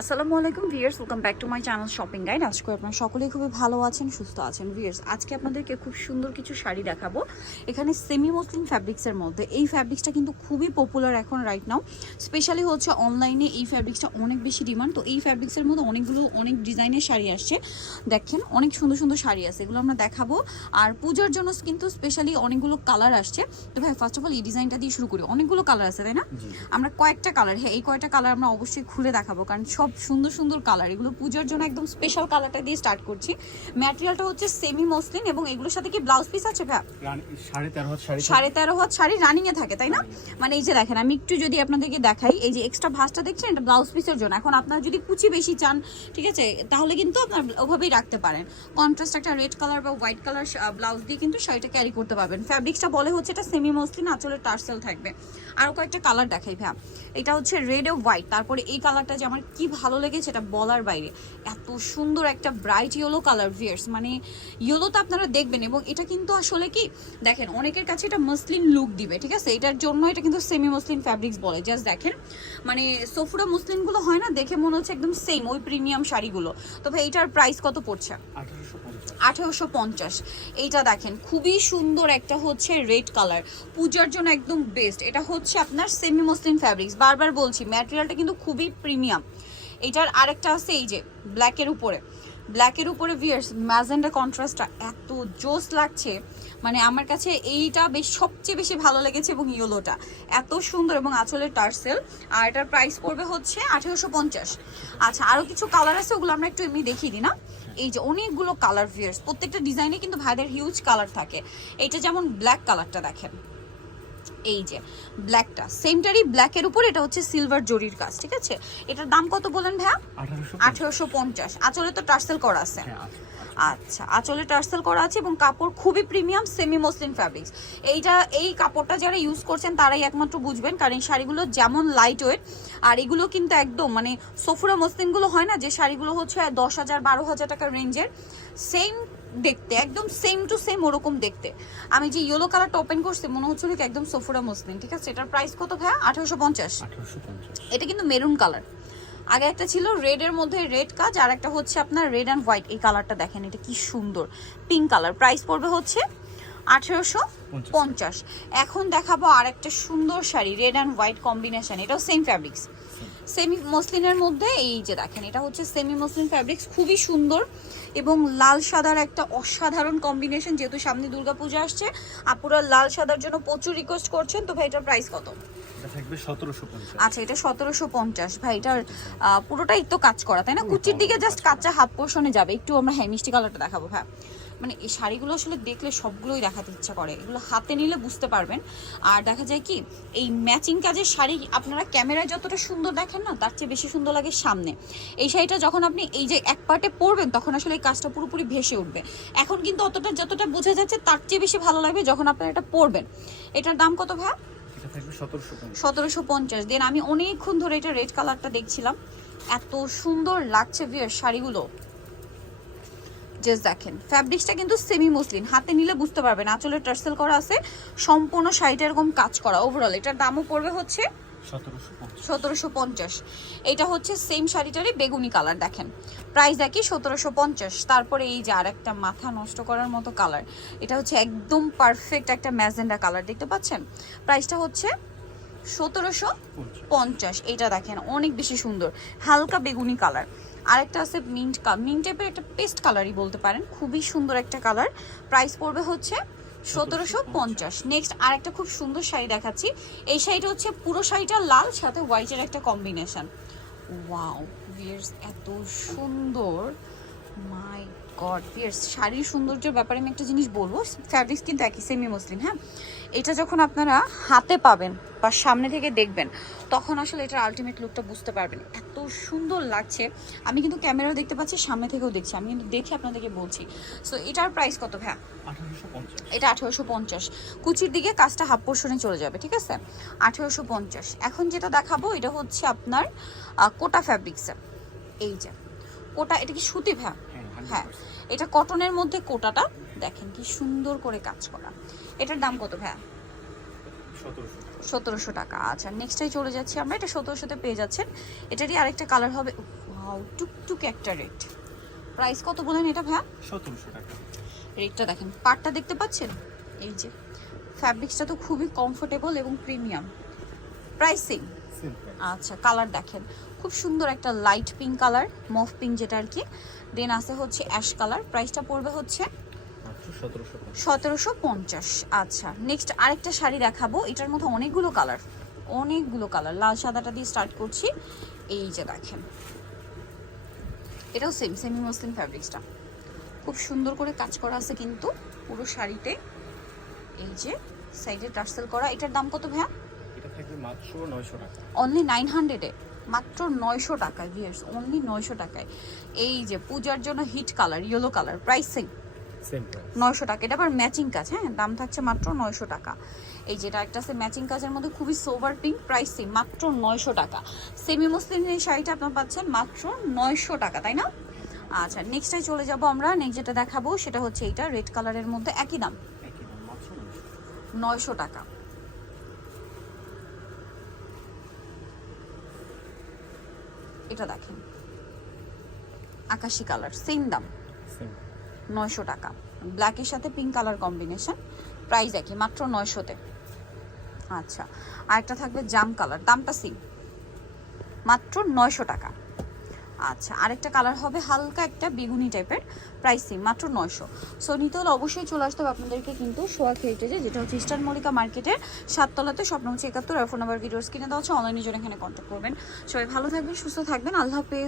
আসসালামু আলাইকুম viewers welcome back to my channel shopping guide আজকে আপনারা সকলেই খুবই ভালো আছেন সুস্থ আছেন। ভিয়ার্স আজকে আপনাদেরকে খুব সুন্দর কিছু শাড়ি দেখাবো। এখানে সেমি মসলিন ফ্যাব্রিক্সের মধ্যে। এই ফ্যাব্রিক্সটা কিন্তু খুবই পপুলার এখন রাইট নাও স্পেশালি হচ্ছে অনলাইনে এই ফ্যাব্রিক্সটা অনেক বেশি ডিমান্ড তো এই ফ্যাব্রিক্সের মধ্যে অনেকগুলো অনেক ডিজাইনের শাড়ি আসছে। দেখেন অনেক সুন্দর সুন্দর শাড়ি আছে। এগুলো আমরা দেখাবো। আর পূজার জন্য কিন্তু স্পেশালি অনেকগুলো কালার আসছে। তো ভাই ফার্স্ট অফ অল এই ডিজাইনটা দিয়ে শুরু করি। অনেকগুলো কালার আছে তাই না? আমরা কয়েকটা কালার হ্যাঁ এই কয়েকটা কালার আমরা অবশ্যই খুলে দেখাবো। কারণ সব সুন্দর সুন্দর কালার এগুলো পুজোর জন্য একদম স্পেশাল কালারটা দিয়ে স্টার্ট করছি। ম্যাটেরিয়ালটা হচ্ছে সেমি মসলিন এবং এগুলোর সাথে কি ব্লাউজ পিস আছে ভাই সাড়ে তেরো হাত শাড়ি রানিং এ থাকে তাই না? মানে এই যে দেখেন আমি একটু যদি আপনাদেরকে দেখাই এই যে এক্সট্রা ভাঁজটা দেখছেন এটা ব্লাউজ পিসের জন্য। এখন আপনারা যদি কুচি বেশি চান ঠিক আছে তাহলে কিন্তু আপনার ওভাবেই রাখতে পারেন। কন্ট্রাস্ট একটা রেড কালার বা হোয়াইট কালার ব্লাউজ দিয়ে কিন্তু শাড়িটা ক্যারি করতে পারবেন। ফ্যাব্রিক্সটা বলে হচ্ছে এটা সেমি মসলিন আঁচলের টার্সেল থাকবে। আরও কয়েকটা কালার দেখাই ভ্যা এটা হচ্ছে রেড ও হোয়াইট তারপরে এই কালারটা যে আমার কি ভালো লেগেছে এটা বলার বাইরে। এত সুন্দর একটা ব্রাইট ইয়েলো কালার ভিয়ার্স মানে ইয়েলোটা আপনারা দেখবেন এবং এটা কিন্তু আসলে কি, দেখেন অনেকের কাছে এটা মসলিন লুক দিবে, ঠিক আছে? এটার জন্য এটা কিন্তু সেমি মসলিন ফ্যাব্রিক্স বলে। জাস্ট দেখেন মানে সোফুরা মসলিনগুলো হয় না, দেখে মনে হচ্ছে একদম সেম ওই প্রিমিয়াম শাড়িগুলো। তো ভাই, এটার প্রাইস কত পড়ছে? আঠারোশো পঞ্চাশ। এইটা দেখেন, খুবই সুন্দর একটা হচ্ছে রেড কালার পূজার জন্য একদম বেস্ট এটা হচ্ছে আপনার সেমি মসলিন ফ্যাব্রিক্স বারবার বলছি ম্যাটেরিয়ালটা কিন্তু খুবই প্রিমিয়াম এটার আরেকটা আছে এই যে ব্ল্যাকের উপরে। ব্ল্যাকের উপরে ভিয়ার্স ম্যাজেন্ডা কন্ট্রাস্টটা এত জোস লাগছে। মানে আমার কাছে এইটা বেশ, সবচেয়ে বেশি ভালো লেগেছে এবং ইয়েলোটা। এত সুন্দর এবং আঁচলের টার্সেল। আর এটার প্রাইস পড়বে হচ্ছে আঠেরোশো পঞ্চাশ। আচ্ছা আরও কিছু কালার আছে, ওগুলো আমরা একটু এমনি দেখিয়ে দিই না? এই যে অনেকগুলো কালার ভিয়ার্স প্রত্যেকটা ডিজাইনে কিন্তু ভাইদের হিউজ কালার থাকে। এইটা যেমন ব্ল্যাক কালারটা দেখেন। এই যে ব্ল্যাকটা সেমটারই ব্ল্যাকের উপর এটা হচ্ছে সিলভার জরির কাজ ঠিক আছে? এটার দাম কত বলেন ভাইয়া? আঠারোশো পঞ্চাশ। আঁচলে তো টার্সেল করা আছে। হ্যাঁ আছে। আচ্ছা আঁচলে টার্সেল করা আছে এবং কাপড় খুবই প্রিমিয়াম সেমি মসলিন ফ্যাব্রিক্স এইটা এই কাপড়টা যারা ইউজ করছেন তারাই একমাত্র বুঝবেন কারণ এই শাড়িগুলো যেমন লাইট ওয়েট আর এগুলো কিন্তু একদম মানে সফুরা মসলিনগুলো হয় না যে শাড়িগুলো হচ্ছে দশ হাজার বারো হাজার টাকার রেঞ্জের সেম দেখতে একদম সেম টু সেম ওরকম দেখতে। আমি যে ইয়েলো কালারটা ওপেন করছি মনে হচ্ছে কি একদম সফুরা মসলিন ঠিক আছে? এটার প্রাইস কত ভাইয়া? আঠারোশো পঞ্চাশ। এটা কিন্তু মেরুন কালার আগে একটা ছিল রেড এর মধ্যে রেড কাজ আর একটা হচ্ছে আপনার রেড অ্যান্ড হোয়াইট এই কালারটা দেখেন এটা কি সুন্দর। পিঙ্ক কালার প্রাইস পড়বে হচ্ছে আঠেরোশো পঞ্চাশ। এখন দেখাবো আর একটা সুন্দর sari red and white combination এটাও সেম ফ্যাব্রিক্স সেমি মসলিনের মধ্যে এই যে দেখেন এটা হচ্ছে সেমি মসলিন ফ্যাব্রিক্স খুবই সুন্দর এবং লাল সাদার একটা অসাধারণ কম্বিনেশন যেহেতু সামনে দুর্গাপূজা আসছে আপুরা লাল সাদার জন্য প্রচুর রিকোয়েস্ট করছেন তো ভাই এটার প্রাইস কত? আচ্ছা এটা সতেরোশো পঞ্চাশ। ভাই এটার পুরোটাই তো কাজ করা তাই না? কুচির দিকে জাস্ট কাঁচা হাফ পোর্শনে যাবে। একটু আমরা হ্যাঁ মিষ্টি কালারটা দেখাবো হ্যাঁ মানে এই শাড়িগুলো আসলে দেখলে সবগুলোই দেখাতে ইচ্ছা করে। এগুলো হাতে নিলে বুঝতে পারবেন। আর দেখা যায় কি এই ম্যাচিং কাজের শাড়ি আপনারা ক্যামেরায় যতটা সুন্দর দেখেন না তার চেয়ে বেশি সুন্দর লাগে সামনে। এই শাড়িটা যখন আপনি এই যে এক পার্টে পরবেন তখন আসলে এই কাজটা পুরোপুরি ভেসে উঠবে। এখন কিন্তু অতটা যতটা বোঝা যাচ্ছে তার চেয়ে বেশি ভালো লাগবে যখন আপনারা এটা পরবেন। এটার দাম কত ভাই? সতেরোশো পঞ্চাশ। সতেরোশো পঞ্চাশ। দেন আমি অনেকক্ষণ ধরে এটা রেড কালারটা দেখছিলাম। এত সুন্দর লাগছে বিয়ার শাড়িগুলো। জাস্ট দেখেন ফ্যাব্রিক্সটা কিন্তু সেমি মসলিন হাতে নিলে বুঝতে পারবেন আঁচলে টার্সেল করা আছে সম্পূর্ণ শাড়িটা এরকম কাজ করা ওভারঅল এটার দামও পড়বে হচ্ছে সতেরোশো পঞ্চাশ। এটা হচ্ছে সেম শাড়িটারই বেগুনি কালার দেখেন। প্রাইস একই সতেরোশো পঞ্চাশ। তারপরে এই যে আর একটা মাথা নষ্ট করার মতো কালার এটা হচ্ছে একদম পারফেক্ট একটা ম্যাজেন্ডা কালার দেখতে পাচ্ছেন? প্রাইসটা হচ্ছে সতেরোশো পঞ্চাশ। এটা দেখেন অনেক বেশি সুন্দর হালকা বেগুনি কালার আরেকটা আছে মিন্ট মিন্ট টাইপের একটা পেস্ট কালারই বলতে পারেন, খুবই সুন্দর একটা কালার প্রাইস পড়বে হচ্ছে সতেরোশো পঞ্চাশ। নেক্সট আরেকটা খুব সুন্দর শাড়ি দেখাচ্ছি। এই শাড়িটা হচ্ছে পুরো শাড়িটা লাল, সাথে হোয়াইটের একটা কম্বিনেশন ওয়াও এত সুন্দর। মাই গড বিয়ার্স শাড়ির সৌন্দর্যের ব্যাপারে আমি একটা জিনিস বলব। ফ্যাব্রিক্স কিন্তু একই সেমি মসলিন হ্যাঁ? এটা যখন আপনারা হাতে পাবেন বা সামনে থেকে দেখবেন তখন আসলে এটার আলটিমেট লুকটা বুঝতে পারবেন। এত সুন্দর লাগছে। আমি কিন্তু ক্যামেরাও দেখতে পাচ্ছি সামনে থেকেও দেখছি। আমি কিন্তু দেখে আপনাদেরকে বলছি। সো এটার প্রাইস কত পঞ্চাশ। এটা আঠেরোশো পঞ্চাশ। কুচির দিকে কাজটা হাফ পোর্শনে চলে যাবে ঠিক আছে? আঠেরোশো পঞ্চাশ। এখন যেটা দেখাবো এটা হচ্ছে আপনার কোটা ফ্যাব্রিক্সের এই যে। কোটা এটা কি সুতি ভ্যা হ্যাঁ হ্যাঁ। 100% এটা কটনের মধ্যে কোটাটা দেখেন কি সুন্দর করে কাজ করা। এটার দাম কত ভ্যা সতেরোশো টাকা। আচ্ছা নেক্সটটাই চলে যাচ্ছি আমরা। এটা সতেরোশোতে পেয়ে যাচ্ছেন। এটারই আরেকটা কালার হবে টুকটুক একটা রেট প্রাইস কত বলেন এটা ভাইয়া সতেরোশো টাকা। রেটটা দেখেন পাটটা দেখতে পাচ্ছেন? এই যে ফ্যাব্রিক্সটা তো খুবই কমফোর্টেবল এবং প্রিমিয়াম প্রাইসিং আচ্ছা কালার দেখেন। খুব সুন্দর একটা লাইট পিঙ্ক কালার মফ পিঙ্ক যেটা আর কি। দেন আছে হচ্ছে অ্যাশ কালার প্রাইসটা পড়বে হচ্ছে সতেরোশো পঞ্চাশ। আচ্ছা নেক্সট আরেকটা শাড়ি দেখাবো, এটার মধ্যে অনেকগুলো কালার অনেকগুলো কালার লাল সাদাটা দিয়ে স্টার্ট করছি, এই যে দেখেন। এটাও সেম সেমি মসলিন ফ্যাব্রিক্সটা খুব সুন্দর করে কাজ করা আছে কিন্তু পুরো শাড়িতে। এই যে সাইডে টার্সেল করা, এটার দাম কত ভাইয়া? মাত্র টাকা। অনলি মাত্র নয়শো টাকায় ভিয়ার্স অনলি নয়শো টাকায়। এই যে পূজার জন্য hit colour yellow colour pricing same টাকা। এটা আবার ম্যাচিং কাজ হ্যাঁ? দাম থাকছে মাত্র নয়শো টাকা। এই যেটা একটা আছে ম্যাচিং কাজের মধ্যে খুবই সোভার পিঙ্ক প্রাইস সেম মাত্র নয়শো টাকা। সেমি মুসলিম এই শাড়িটা আপনার পাচ্ছেন মাত্র নয়শো টাকা তাই না? আচ্ছা চলে যাব আমরা। নেক্সট যেটা দেখাবো সেটা হচ্ছে এইটা রেড কালারের মধ্যে একই দাম। নয়শো টাকা। এটা দেখেন। আকাশি কালার সেম দাম। নয়শো টাকা। ব্ল্যাকের সাথে পিঙ্ক কালার কম্বিনেশন প্রাইস একই মাত্র নয়শোতে। আচ্ছা আরেকটা থাকবে জাম কালার দামটা সেম মাত্র নয়শো টাকা। আচ্ছা আরেকটা কালার হবে হালকা একটা বেগুনি টাইপের প্রাইসিং মাত্র নয়শো। সো নিতে অবশ্যই চলে আসতে হবে আপনাদেরকে কিন্তু সোয়া হেরিটেজে যেটা হচ্ছে ইস্টার্ন মল্লিকা মার্কেটের সাততলাতে, স্বপ্ন হচ্ছে একাত্তর আর ফোন নাম্বার ভিডিওস কিনে দেওয়া হচ্ছে অনলাইনের জন্য এখানে কন্ট্যাক্ট করবেন। সবাই ভালো থাকবেন, সুস্থ থাকবেন, আল্লাহ হাফেজ।